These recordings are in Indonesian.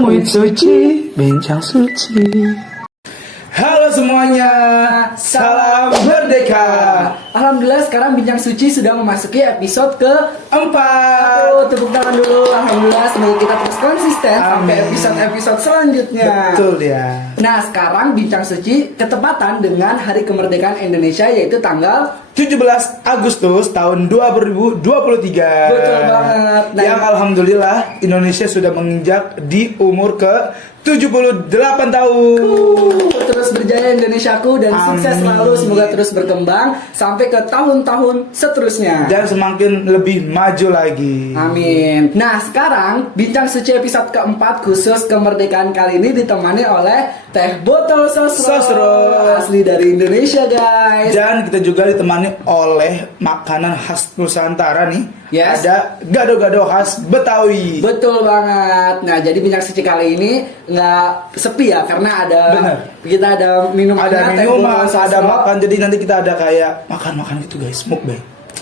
Bincang with Suci, Bincang Suci. Halo semuanya, salam merdeka. Alhamdulillah sekarang Bincang Suci sudah memasuki episode keempat. Tepuk tangan dulu. Alhamdulillah, semoga kita terus konsisten sampai episode-episode selanjutnya. Betul ya. Nah, sekarang Bincang Suci ketepatan dengan Hari Kemerdekaan Indonesia, yaitu tanggal 17 Agustus tahun 2023. Betul banget. Nah, yang alhamdulillah Indonesia sudah menginjak di umur ke 78 tahun. Terus berjaya Indonesiaku dan sukses selalu, semoga terus berkembang sampai ke tahun-tahun seterusnya. Dan semakin lebih maju lagi. Amin. Nah, sekarang Bincang Suci episode keempat khusus kemerdekaan kali ini ditemani oleh teh botol sosro asli dari Indonesia, guys. Dan kita juga ditemani oleh makanan khas Nusantara nih. Yes. Ada gado-gado khas Betawi. Betul banget. Nah, jadi Bincang Suci kali ini nggak sepi ya, karena ada kita ada minuman, ada minuman, ada makan. Jadi nanti kita ada kayak makan-makan gitu guys, mukbang.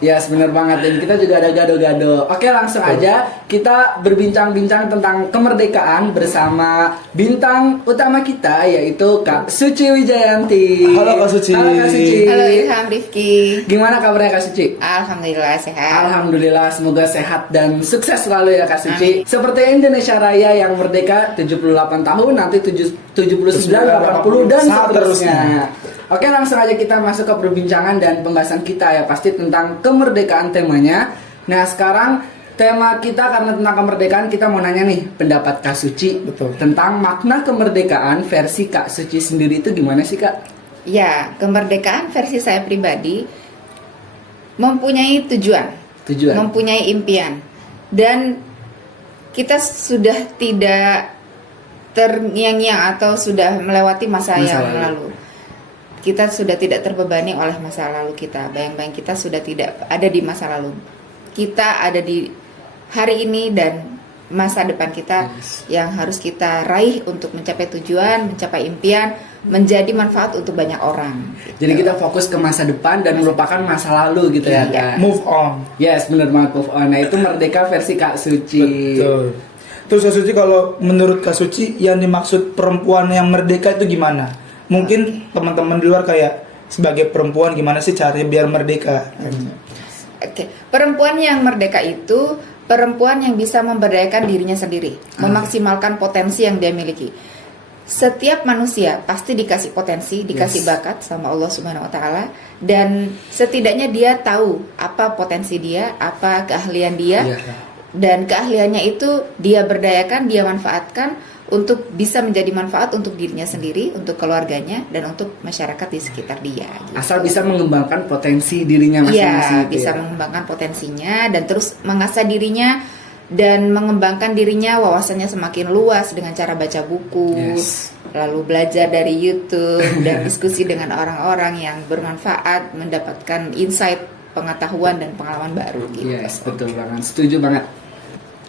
Ya, benar banget. Dan kita juga ada gado-gado. Oke, langsung aja kita berbincang-bincang tentang kemerdekaan bersama bintang utama kita, yaitu Kak Suci Wijayanti. Halo Kak Suci. Halo Kak Suci. Halo Ilham Rifki. Gimana kabarnya Kak Suci? Alhamdulillah sehat. Alhamdulillah, semoga sehat dan sukses selalu ya Kak Suci. Seperti Indonesia Raya yang merdeka 78 tahun, nanti 79, 80 dan seterusnya. Oke, langsung aja kita masuk ke perbincangan dan pembahasan kita ya, pasti tentang kemerdekaan temanya. Nah, sekarang tema kita karena tentang kemerdekaan, kita mau nanya nih pendapat Kak Suci. Betul. Tentang makna kemerdekaan versi Kak Suci sendiri itu gimana sih Kak? Ya, kemerdekaan versi saya pribadi mempunyai tujuan, mempunyai impian, dan kita sudah tidak terngiang-ngiang atau sudah melewati masa yang lalu. Kita sudah tidak terbebani oleh masa lalu kita. Bayang-bayang kita sudah tidak ada di masa lalu. Kita ada di hari ini dan masa depan kita yang harus kita raih untuk mencapai tujuan, mencapai impian, menjadi manfaat untuk banyak orang. Gitu. Jadi kita fokus ke masa depan dan melupakan masa lalu gitu ya Kak. Move on. Yes, benar banget, move on. Nah, itu merdeka versi Kak Suci. Betul. Terus Kak Suci, kalau menurut Kak Suci yang dimaksud perempuan yang merdeka itu gimana? Mungkin teman-teman di luar kayak sebagai perempuan gimana sih caranya biar merdeka? Oke, perempuan yang merdeka itu perempuan yang bisa memberdayakan dirinya sendiri, memaksimalkan potensi yang dia miliki. Setiap manusia pasti dikasih potensi, dikasih bakat sama Allah Subhanahu wa taala, dan setidaknya dia tahu apa potensi dia, apa keahlian dia. Dan keahliannya itu dia berdayakan, dia manfaatkan untuk bisa menjadi manfaat untuk dirinya sendiri, untuk keluarganya, dan untuk masyarakat di sekitar dia. Gitu. Asal bisa mengembangkan potensi dirinya masing-masing. Iya, bisa mengembangkan potensinya dan terus mengasah dirinya dan mengembangkan dirinya, wawasannya semakin luas dengan cara baca buku, lalu belajar dari YouTube dan diskusi dengan orang-orang yang bermanfaat, mendapatkan insight, pengetahuan dan pengalaman baru. Gitu. Yes, betul banget, setuju banget.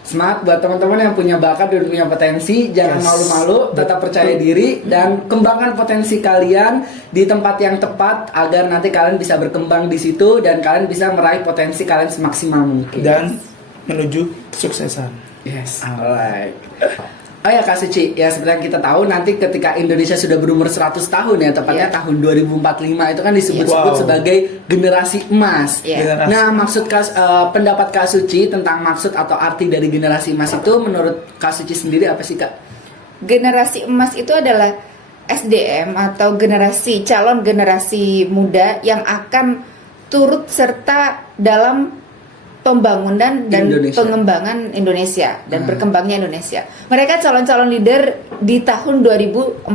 Semangat buat teman-teman yang punya bakat dan punya potensi, jangan malu-malu, tetap percaya diri dan kembangkan potensi kalian di tempat yang tepat agar nanti kalian bisa berkembang di situ dan kalian bisa meraih potensi kalian semaksimal mungkin dan menuju kesuksesan. Yes, alright. Oh ya Kak Suci, ya seperti yang kita tahu nanti ketika Indonesia sudah berumur 100 tahun ya, tepatnya tahun 2045 itu kan disebut-sebut sebagai generasi emas. Nah, maksud pendapat Kak Suci tentang maksud atau arti dari generasi emas itu menurut Kak Suci sendiri apa sih Kak? Generasi emas itu adalah SDM atau calon generasi muda yang akan turut serta dalam pembangunan dan pengembangan Indonesia dan berkembangnya Indonesia. Mereka calon-calon leader di tahun 2045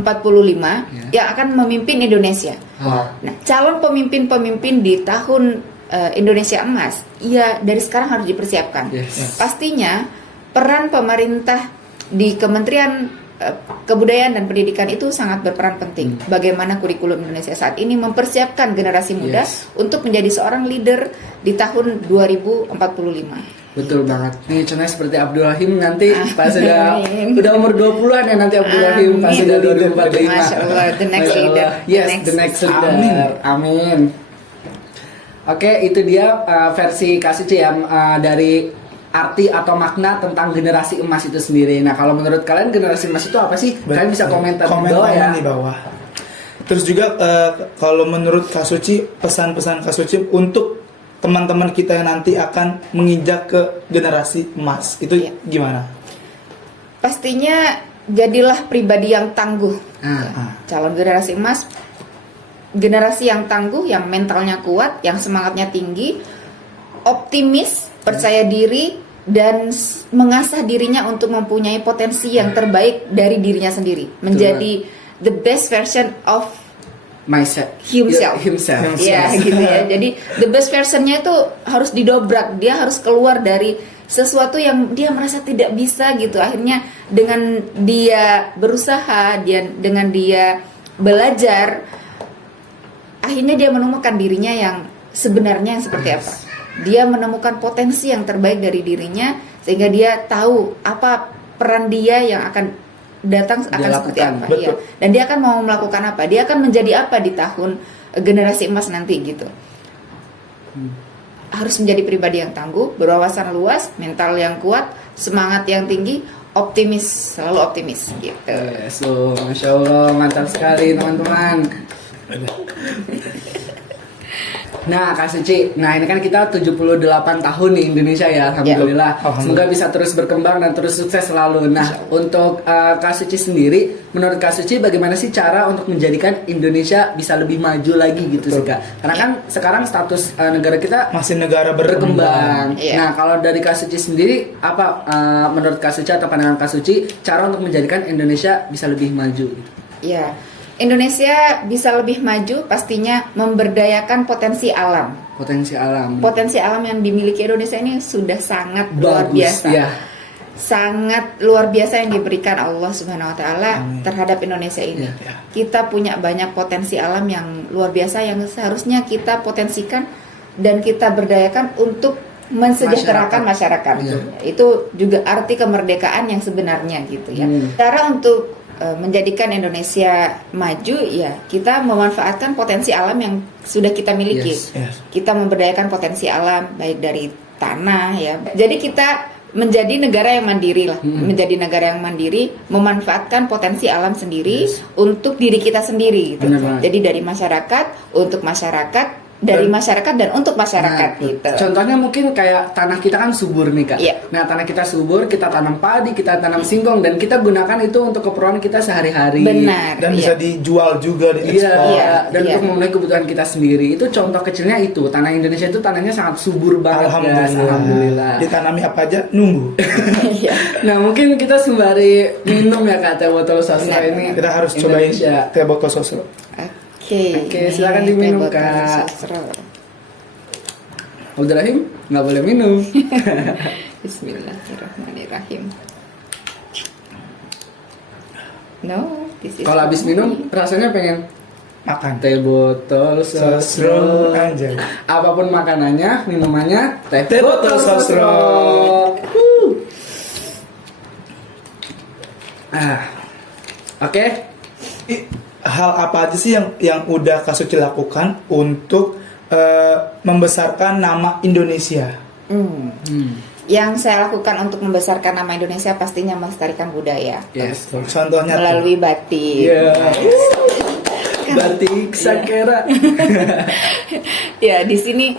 yang akan memimpin Indonesia. Nah, calon pemimpin-pemimpin di tahun Indonesia emas, ya dari sekarang harus dipersiapkan. Pastinya peran pemerintah di Kementerian Kebudayaan dan Pendidikan itu sangat berperan penting. Bagaimana kurikulum Indonesia saat ini mempersiapkan generasi muda untuk menjadi seorang leader di tahun 2045. Betul banget. Nih contohnya seperti Abdul Rahim nanti pas udah umur 20-an ya nanti Abdul Rahim pas sudah 2045. Masya Allah, the next leader. Yes, the next leader. Amin. Oke, itu dia versi Kak Suci ya dari arti atau makna tentang generasi emas itu sendiri. Nah, kalau menurut kalian generasi emas itu apa sih? Kalian bisa komentar di bawah ya. di bawah. Terus juga kalau menurut Kak Suci, pesan-pesan Kak Suci untuk teman-teman kita yang nanti akan menginjak ke generasi emas itu Iya. gimana? Pastinya jadilah pribadi yang tangguh. Calon generasi emas, generasi yang tangguh, yang mentalnya kuat, yang semangatnya tinggi, optimis, percaya diri, dan mengasah dirinya untuk mempunyai potensi yang terbaik dari dirinya sendiri, menjadi the best version of Mindset himself. himself. Ya gitu ya. Jadi the best versionnya itu harus didobrak. Dia harus keluar dari sesuatu yang dia merasa tidak bisa gitu. Akhirnya dengan dia berusaha, dengan dia belajar, akhirnya dia menemukan dirinya yang sebenarnya yang seperti apa. Dia menemukan potensi yang terbaik dari dirinya sehingga dia tahu apa peran dia yang akan datang akan seperti apa. Betul. Iya. Dan dia akan mau melakukan apa, dia akan menjadi apa di tahun generasi emas nanti gitu. Harus menjadi pribadi yang tangguh, berwawasan luas, mental yang kuat, semangat yang tinggi, optimis, selalu optimis gitu. So, Masya Allah, mantap sekali teman-teman. Nah, Kak Suci, nah ini kan kita 78 tahun nih Indonesia ya, Alhamdulillah. Semoga bisa terus berkembang dan terus sukses selalu. Nah, untuk Kak Suci sendiri, menurut Kak Suci bagaimana sih cara untuk menjadikan Indonesia bisa lebih maju lagi gitu sih Kak? Karena kan sekarang status negara kita Masih negara berkembang. Iya. Nah, kalau dari Kak Suci sendiri, apa menurut Kak Suci atau pandangan Kak Suci, cara untuk menjadikan Indonesia bisa lebih maju? Ya, Indonesia bisa lebih maju pastinya memberdayakan potensi alam. Potensi alam. Potensi alam yang dimiliki Indonesia ini sudah sangat luar Bagus, biasa. ya. Sangat luar biasa yang diberikan Allah Subhanahu wa taala terhadap Indonesia ini. Ya. Kita punya banyak potensi alam yang luar biasa yang seharusnya kita potensikan dan kita berdayakan untuk mensejahterakan masyarakat. Iya. Itu juga arti kemerdekaan yang sebenarnya gitu ya. Cara untuk menjadikan Indonesia maju ya kita memanfaatkan potensi alam yang sudah kita miliki. Yes. Kita memberdayakan potensi alam baik dari tanah ya. Jadi kita menjadi negara yang mandiri lah, menjadi negara yang mandiri, memanfaatkan potensi alam sendiri untuk diri kita sendiri gitu. Benar banget. Jadi dari masyarakat untuk masyarakat, dari masyarakat dan untuk masyarakat gitu. Contohnya mungkin kayak tanah kita kan subur nih Kak. Iya. Nah, tanah kita subur, kita tanam padi, kita tanam singkong dan kita gunakan itu untuk keperluan kita sehari-hari. Benar. Dan bisa dijual juga, Iya, diekspor. dan Iya. untuk memenuhi kebutuhan kita sendiri. Itu contoh kecilnya itu. Tanah Indonesia itu tanahnya sangat subur banget, guys. Alhamdulillah. Ditanami apa aja nunggu. Iya. Nah, mungkin kita sembari minum ya Kak teh botol sosro Nah, ini. Kita harus cobain Indonesia. teh botol sosro. Oke, silakan ini diminum, teh botol Kak. sosro. Abdurrahim nggak boleh minum. Bismillahirrahmanirrahim. No, this is Kalau habis minum rasanya pengen Makan. teh botol Sosro sosro. anjay. Apapun makanannya, minumannya teh Botol sosro. Oke. Hal apa aja sih yang udah Kak Suci lakukan untuk membesarkan nama Indonesia? Yang saya lakukan untuk membesarkan nama Indonesia pastinya melestarikan budaya Yes. Contohnya tuh. melalui batik. Iya. Batik Sakera. Ya, di sini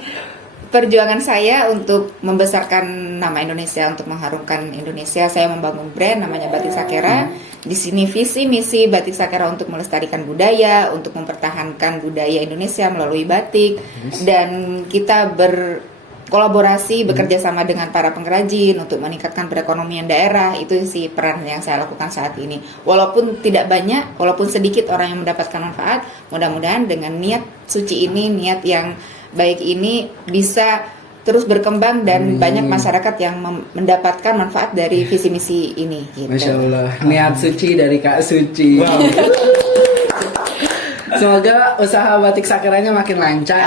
perjuangan saya untuk membesarkan nama Indonesia, untuk mengharumkan Indonesia, saya membangun brand namanya Batik Sakera. Di sini visi misi Batik Sakera untuk melestarikan budaya, untuk mempertahankan budaya Indonesia melalui batik, dan kita berkolaborasi bekerja sama dengan para pengrajin untuk meningkatkan perekonomian daerah. Itu sih peran yang saya lakukan saat ini. Walaupun tidak banyak, walaupun sedikit orang yang mendapatkan manfaat, mudah-mudahan dengan niat suci ini, niat yang baik ini bisa terus berkembang dan banyak masyarakat yang mendapatkan manfaat dari visi misi ini gitu. Masya Allah. Niat suci dari Kak Suci. Wow. Semoga usaha batik sakeranya makin lancar.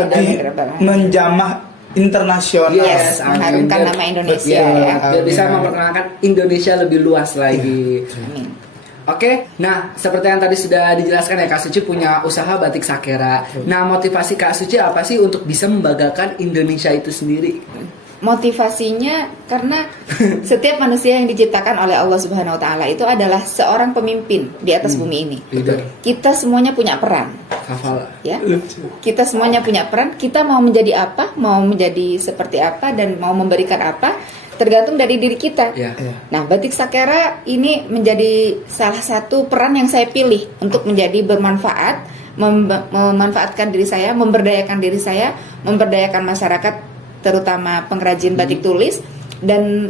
Lebih menjamah internasional. Yes, amin. mengharumkan Biar- nama Indonesia betul, ya. biar bisa Amin. memperkenalkan Indonesia lebih luas lagi. Amin. Oke, nah seperti yang tadi sudah dijelaskan ya, Kak Suci punya usaha batik sakera. Nah, motivasi Kak Suci apa sih untuk bisa membanggakan Indonesia itu sendiri? Motivasinya karena setiap manusia yang diciptakan oleh Allah Subhanahu wa taala itu adalah seorang pemimpin di atas bumi ini. Leader. Kita semuanya punya peran, Hafal. ya. Kita semuanya punya peran. Kita mau menjadi apa, mau menjadi seperti apa dan mau memberikan apa tergantung dari diri kita. Ya. Nah, batik Sakera ini menjadi salah satu peran yang saya pilih untuk menjadi bermanfaat, memanfaatkan diri saya, memberdayakan diri saya, memberdayakan masyarakat terutama pengrajin batik tulis dan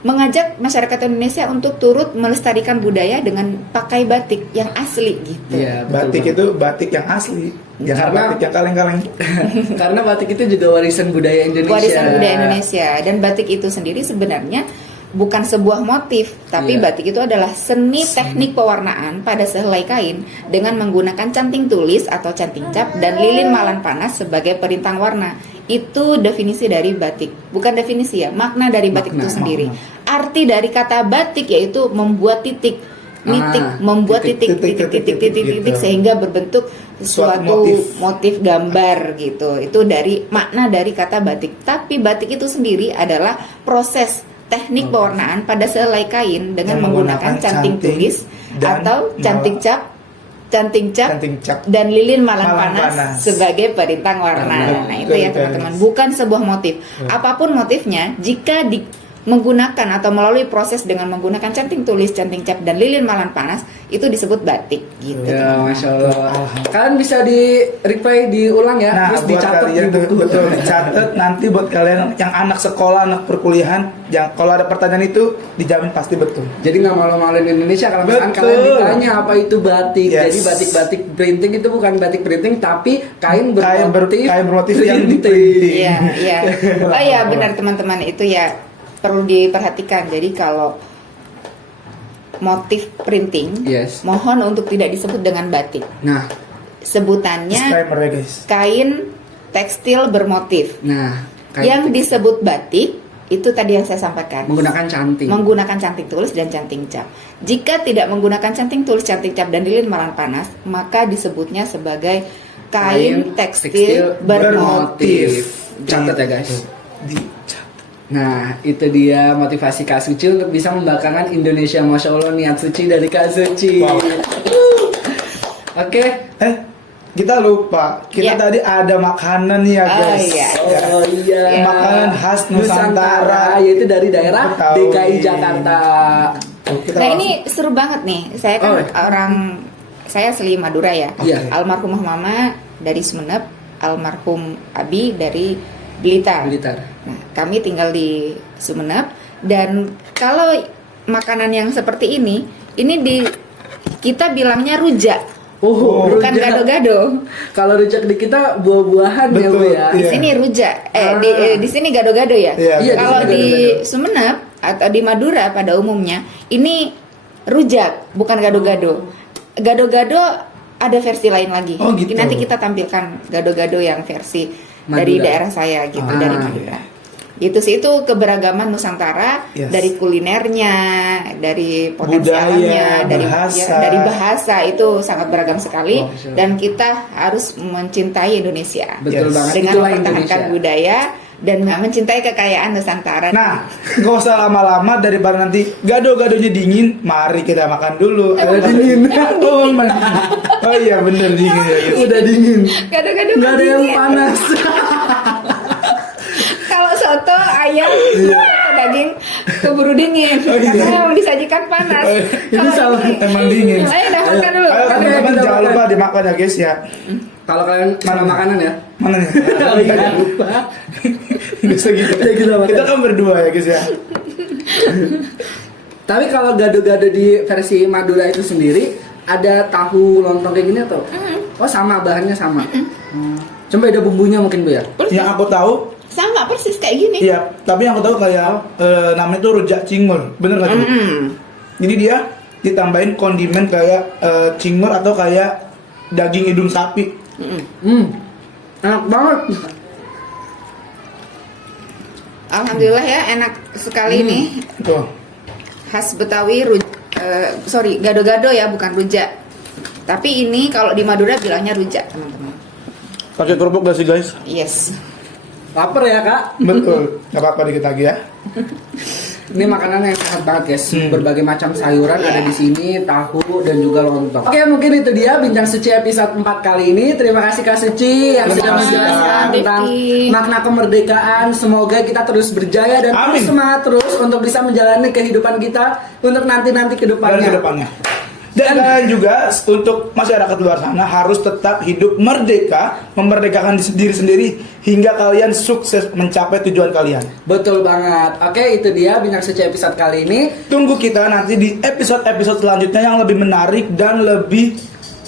mengajak masyarakat Indonesia untuk turut melestarikan budaya dengan pakai batik yang asli gitu. Iya, betul Batik banget. itu batik yang asli, jangan Karena- batik yang kaleng-kaleng. Karena batik itu juga warisan budaya Indonesia. Warisan budaya Indonesia dan batik itu sendiri sebenarnya bukan sebuah motif, tapi Iya. batik itu adalah seni teknik pewarnaan pada sehelai kain dengan menggunakan canting tulis atau canting cap dan lilin malan panas sebagai perintang warna. Itu definisi dari batik, bukan definisi ya, makna dari batik Makna, itu sendiri. makna. Arti dari kata batik yaitu membuat titik, nitik, membuat titik, titik gitu. sehingga berbentuk Suatu suatu motif. motif gambar gitu. Itu dari makna dari kata batik. Tapi batik itu sendiri adalah proses teknik pewarnaan pada sehelai kain dengan Yang menggunakan menggunakan canting canting tulis dan atau canting cap, Canting cap. dan lilin malan Malan panas, panas. sebagai perintang warna. Betul, Nah, itu ya betul. teman-teman, bukan sebuah motif. Apapun motifnya, jika menggunakan atau melalui proses dengan menggunakan canting tulis, canting cap dan lilin malan panas, itu disebut batik gitu. Ya, teman-teman. masya Allah. Kalian bisa di replay diulang ya, Nah, terus buat dicatat di kalian tuh, buku. betul dicatat nanti buat kalian yang anak sekolah, anak perkuliahan, yang kalau ada pertanyaan itu dijamin pasti betul. Jadi nggak malu-maluin Indonesia kalau misalkan Betul. kalian ditanya apa itu batik. Yes. Jadi batik-batik printing itu bukan batik printing tapi kain Kain bermotif, bermotif yang printing. di-printing. Iya, iya. Oh iya, benar teman-teman, itu ya perlu diperhatikan. Jadi kalau motif printing, Yes. mohon untuk tidak disebut dengan batik. Nah, Sebutannya Disclaimer ya guys. kain tekstil bermotif. nah, Yang disebut batik itu tadi yang saya sampaikan. menggunakan canting. Menggunakan canting tulis dan canting cap. Jika tidak menggunakan canting tulis, canting cap dan lilin malan panas, maka disebutnya sebagai kain tekstil bermotif. Catat ya guys. Dicatat. Nah, itu dia motivasi Kak Suci untuk bisa membanggakan Indonesia. Masya Allah, niat suci dari Kak Suci. Wow. Oke. Kita lupa. Kita Iya. tadi ada makanan nih ya Oh, guys. iya. Oh iya. Makanan khas Nusantara. yaitu dari daerah Betawi. DKI Jakarta. Kita Nah, langsung- ini seru banget nih. Saya kan saya asli Madura ya. Iya. Almarhumah mama dari Sumeneb, almarhum Abi dari Blitar. Blitar. Nah, kami tinggal di Sumeneb dan kalau makanan yang seperti ini kita bilangnya rujak, Oh, bukan rujak. gado-gado. Kalau rujak di kita buah-buahan ya Bu Betul, ya. Di iya. sini rujak, Ah. di sini gado-gado ya. Iya, Iya, Kalau di sini di gado-gado. Sumeneb atau di Madura pada umumnya ini rujak, bukan gado-gado. Gado-gado ada versi lain lagi. Oh, gitu. Nanti kita tampilkan gado-gado yang versi Madura. dari daerah saya gitu, Ah. dari Madura. Gitu sih, itu keberagaman Nusantara. Yes. Dari kulinernya, dari potensi Budaya, alamnya, bahasa. dari bahasa itu sangat beragam sekali. Oh, sure. Dan kita harus mencintai Indonesia Betul Yes. banget. dengan Itulah mempertahankan Indonesia. budaya dan mencintai kekayaan Nusantara. Nah, gak usah lama-lama daripada nanti gado-gadonya dingin, mari kita makan dulu. Ada dingin. Oh, oh iya bener dingin ya guys. Udah dingin. Gado-gado Nggak ada yang dingin. panas. Kalau soto, ayam, atau daging keburu dingin Oh, iya. karena memang disajikan panas. Oh, ini Kalau salah. ini- Emang dingin. Ayo udah makan dulu. Ayo Oke, teman-teman kita jangan makan. lupa dimakan ya guys ya. Kalau kalian sama makanan ya. Mana nih? Oh iya, lupa. Bisa gitu. Ya, kita makan. Kita kan berdua ya guys ya. Tapi kalau gado-gado di versi Madura itu sendiri ada tahu lontong kayak gini atau? Oh sama, bahannya sama. Cuma beda bumbunya mungkin Bu ya. Yang aku tahu, Sama persis kayak gini. iya. Tapi yang aku tahu kayak namanya itu rujak cingur, bener nggak? Cu? Jadi dia ditambahin kondimen kayak cingur atau kayak daging hidung sapi. Enak banget. Alhamdulillah ya, enak sekali nih. Tuh. Khas Betawi, gado-gado ya, bukan rujak. Tapi ini kalau di Madura bilangnya rujak, teman-teman. Pakai kerupuk gak sih guys? Yes. Lapar ya kak? Betul, nggak apa-apa dikit lagi ya. Ini makanan yang sehat banget guys. Berbagai macam sayuran ada di sini, tahu dan juga lontong. Oke, mungkin itu dia bincang suci episode 4 kali ini. Terima kasih Kak Suci yang sudah Terima kasih, menjelaskan Kak tentang Devi. makna kemerdekaan. Semoga kita terus berjaya dan Amin. terus semangat terus untuk bisa menjalani kehidupan kita untuk nanti-nanti ke Dan depannya. ke depannya. Dan kalian juga untuk masyarakat luar sana harus tetap hidup merdeka, memerdekakan diri sendiri hingga kalian sukses mencapai tujuan kalian. Betul banget. Oke, itu dia bincang suci episode kali ini. Tunggu kita nanti di episode-episode selanjutnya yang lebih menarik dan lebih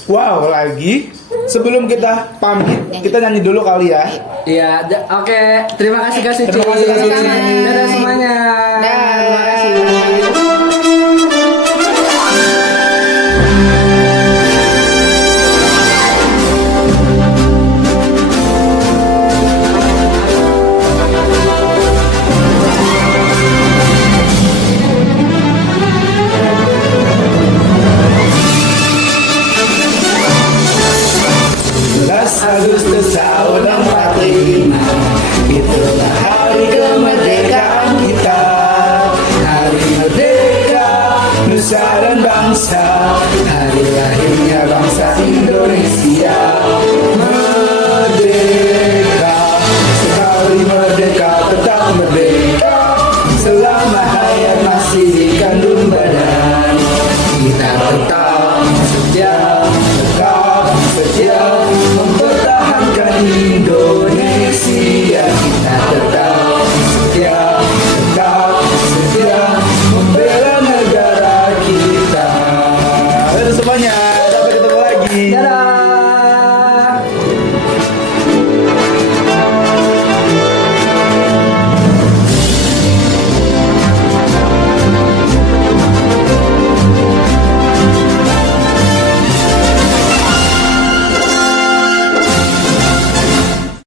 wow lagi. Sebelum kita pamit, kita nyanyi dulu kali ya. Iya, oke. Terima kasih Kak Suci. Terima kasih, Kak Suci. Dadah semuanya. Dah. Terima kasih. Agustus tahun 45, itulah hari kemerdekaan kita. Hari merdeka nusa dan bangsa, hari lahirnya bangsa Indonesia. Merdeka, sekali merdeka tetap merdeka. Selama hayat masih di kandung badan, kita tetap setia mempertahankan Indonesia. Kita tetap setia membela negara kita. Dadah semuanya, sampai ketemu lagi. Dadah.